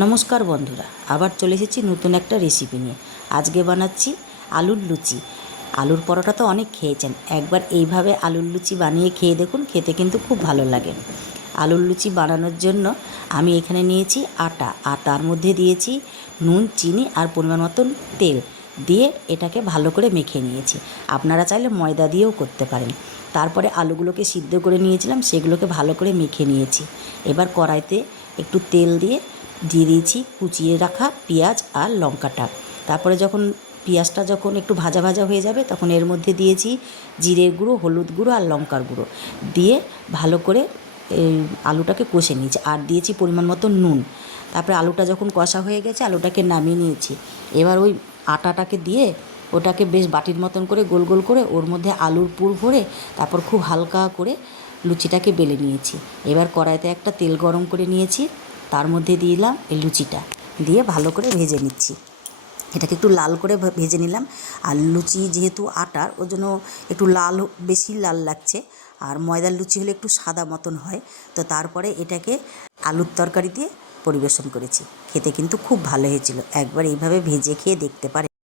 নমস্কার বন্ধুরা, আবার চলে এসেছি নতুন একটা রেসিপি নিয়ে। আজকে বানাচ্ছি আলুর লুচি। আলুর পরোটা তো অনেক খেয়েছেন, একবার এইভাবে আলুর লুচি বানিয়ে খেয়ে দেখুন, খেতে কিন্তু খুব ভালো লাগে। আলুর লুচি বানানোর জন্য আমি এখানে নিয়েছি আটা, আর তার মধ্যে দিয়েছি নুন, চিনি আর পরিমাণ মতন তেল দিয়ে এটাকে ভালো করে মেখে নিয়েছি। আপনারা চাইলে ময়দা দিয়েও করতে পারেন। তারপরে আলুগুলোকে সিদ্ধ করে নিয়েছিলাম, সেগুলোকে ভালো করে মেখে নিয়েছি। এবার কড়াইতে একটু তেল দিয়ে দিয়েছি কুচিয়ে রাখা পেঁয়াজ আর লঙ্কাটা। তারপরে যখন পেঁয়াজটা একটু ভাজা ভাজা হয়ে যাবে, তখন এর মধ্যে দিয়েছি জিরের গুঁড়ো, হলুদ গুঁড়ো আর লঙ্কার গুঁড়ো দিয়ে ভালো করে এই আলুটাকে কষে নিয়েছি, আর দিয়েছি পরিমাণ মতো নুন। তারপরে আলুটা যখন কষা হয়ে গেছে, আলুটাকে নামিয়ে নিয়েছি। এবার ওই আটাটাকে দিয়ে ওটাকে বেশ বাটির মতন করে গোল গোল করে ওর মধ্যে আলুর পুর ভরে তারপর খুব হালকা করে লুচিটাকে বেলে নিয়েছি। এবার কড়াইতে একটা তেল গরম করে নিয়েছি, তার মধ্যে দিলাম এই লুচিটা, দিয়ে ভালো করে ভেজে নিচ্ছি। এটাকে একটু লাল করে ভেজে নিলাম। আর লুচি যেহেতু আটার, ওর জন্য একটু লাল, বেশি লাল লাগছে। আর ময়দার লুচি হলে একটু সাদা মতন হয়। তো তারপরে এটাকে আলুর তরকারি দিয়ে পরিবেশন করেছি। খেতে কিন্তু খুব ভালো হয়েছিল, একবার এইভাবে ভেজে খেয়ে দেখতে পারে।